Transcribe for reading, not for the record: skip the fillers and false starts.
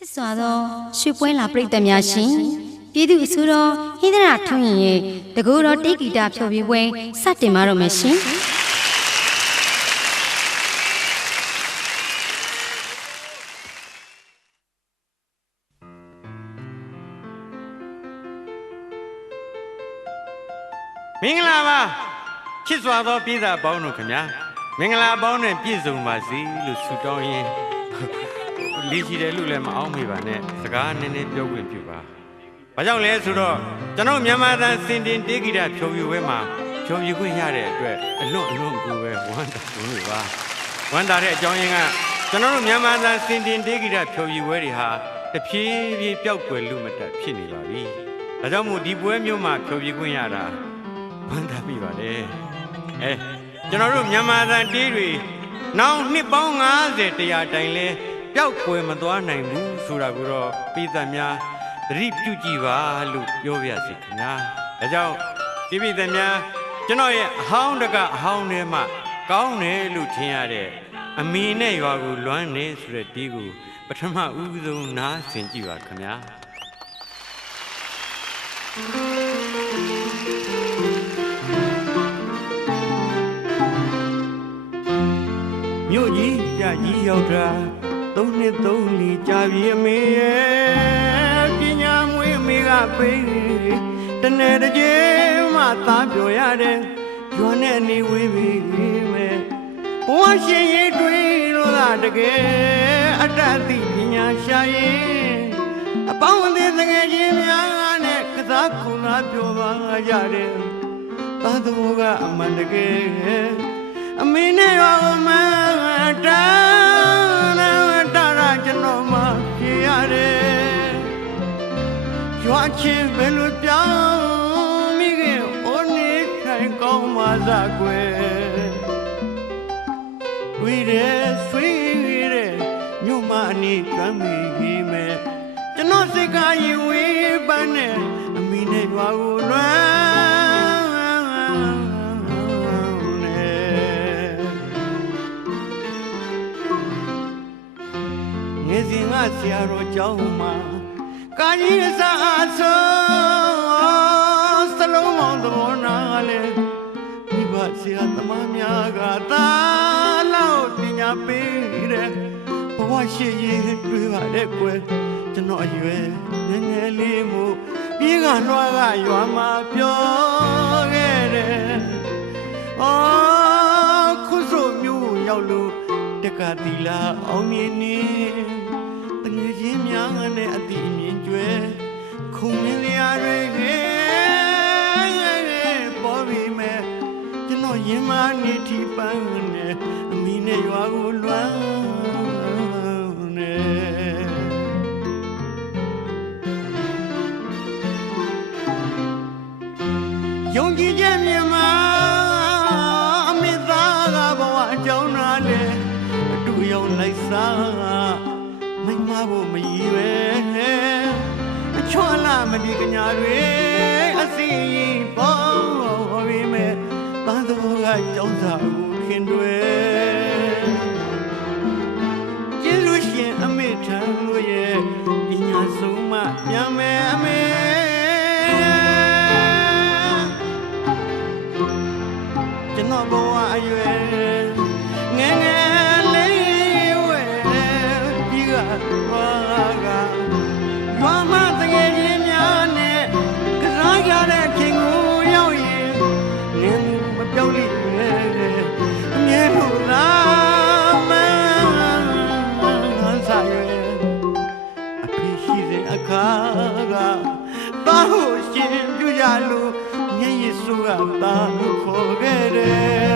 ချစ်စွာသောရွှေပွဲလာပရိသတ်များရှင်ပြည်သူအစိုးရဟိန္ဒရာထွန်းရင်ရဲ့တကူတော်တေးဂီတဖျော်ဖြေပွဲစတင်ပါတော့မယ်ရှင်မင်္ဂလာပါချစ်စွာသောပြည်သားပေါင်းတို့ခင်ဗျာမင်္ဂလာပေါင်းနဲ့ပြည့်စုံပါစေလို့ဆုတောင်းရင်းလေးရှိတယ်လို့လည်းမအောင်မေပါနဲ့စကားနည်းနည်းပြောခွင့်ပြုပါဘာကြောင့်လဲဆိုတော့ကျွန်တော်မြန်မာသားစင်တင်တေးဂီတဖြော်ဖြေပွဲမှာဖြော်ဖြေခွင့်ရတဲ့အတွက်အလွန်ကိုပဲဝမ်းသာလို့ပါဝမ်းသာတဲ့အကြောင်းရင်းကကျွန်တော်တို့မြန်မာသားစင်တင်တေးဂီတဖြော်ဖြေပွဲတွေဟာတဖြည်းဖြည်းပျောက်ကွယ်လို့မတတ်ဖြစ်နေပါပြီဒါကြောင့်မို့ဒီပွဲမျိုးမှာဖြော်ဖြေခွင့်ရတာဝမ်းသာပြီပါလေကျွန်တော်တို့မြန်မာသားတေးတွေနောက်နှစ်ပေါင်း90 100တိုင်လဲပျောက်ကွယ်မသွားနိုင်ဘူးဆိုတာကိုတော့ပြည်သက်များသတိပြုကြည့်ပါလို့ပြောပြစီခင်ဗျာဒါကြောင့်ပြည်သက်များကျွန်တော်ရဲ့အဟောင်းတကအဟောင်းထဲမှာကောင်းတယ်လို့ထင်ရတဲ့အမီနဲ့ရွာကိုလွမ်းနေဆိုတဲ့ဒီကိုပထမဦးဆုံးနားဆင်ကြည့်ပါခင်ဗျာမြို့ကြီးပြကြီးရောက်တာ3 နှစ်3လီကြာပြီအမေရဲ့ပညာမွေးအမေကပေးတနေ့တစ်ချိန်မှသားပြောရတယ်ရွာနဲ့နေဝေးပြီမဲ့ဘဝရှင်ရေးတွေးလို့သာတကယ်အတ္တသိပညာရှာရင်အပေါင်းအသင်းတကယ်ချင်းများနဲ့ကစားခုနာပြောပါကြတယ်သားသမုးကအမှန်တကယ်အမေနဲ့ရောမတာကျွန်တော်မှဖြေရတယ်ရွာချင်းဘယ်လိုပြောင်းမိခင်အိုးနေခိုင်ကောင်းမှသာကွယ်တွေ့တယ်ဆွေးတယ်မြို့မအနီးကမ်းမိမဲ့ကျွန်တော်စိတ်ကရင်ဝေးပန်းနဲ့အမိနဲ့ရွာကိုလွမ်းငယ်စဉ်ကဆရာတော်ကျောင်းမှာကာကြီးအစားအဆုံးစလုံးမောင်သဘောနာလေမိဘဆရာသမားများကသာလောက်ပညာပေးတဲ့ဘဝရှိရင်တွေ့ပါတဲ့ကွယ်ကျွန်တော်အရွယ်ငယ်ငယ်လေးမှုပြေးကလွှားကရွာမှာပြောခဲ့တယ်ခုဆိုမျိုးရောက်လို့တက္ကသီလာအောင်မြင်နေတငယ်ချင်းများနဲ့အတိအမြင်ကျွဲခုံရင်းလျာတွေပေါ်ပြီးမဲ့ကျွန်တော်ရင်မနေထိပန်းနဲ့အမိနဲ့ရွာကိုလွမ်းနေယုံကြည်ချက်မြင်မှာအမေသားကဘဝအကြောင်းနာလေအတူရောက်လိုက်စားမိမဖို့မရည်ပဲအချွတ်လာမဒီကညာတွေအစီပေါ်ပြီးမဲ့ပန်းသူကကြောင်းစာကိုခင်တွေကျေးဇူးရှင်အမေထံလို့ရဲ့ပညာဆုံးမပြန်မယ်အမေကျွန်တော်ဘဝအရွယ်ငယ်ငယ်လေးဝဲပြီးကရွာမတကယ်ချင်းများနဲ့ကစားကြတဲ့ခင်ကိုရောက်ရင်နင်းမပြောက်လိမ့်မယ်အမြဲလို့လားမန်းစားရွယ်အဖေရှိတဲ့အခါကတားဖို့ရှင်ပြကြလို့မျက်ရည်စိုးကတားခေါ်ခဲ့တယ်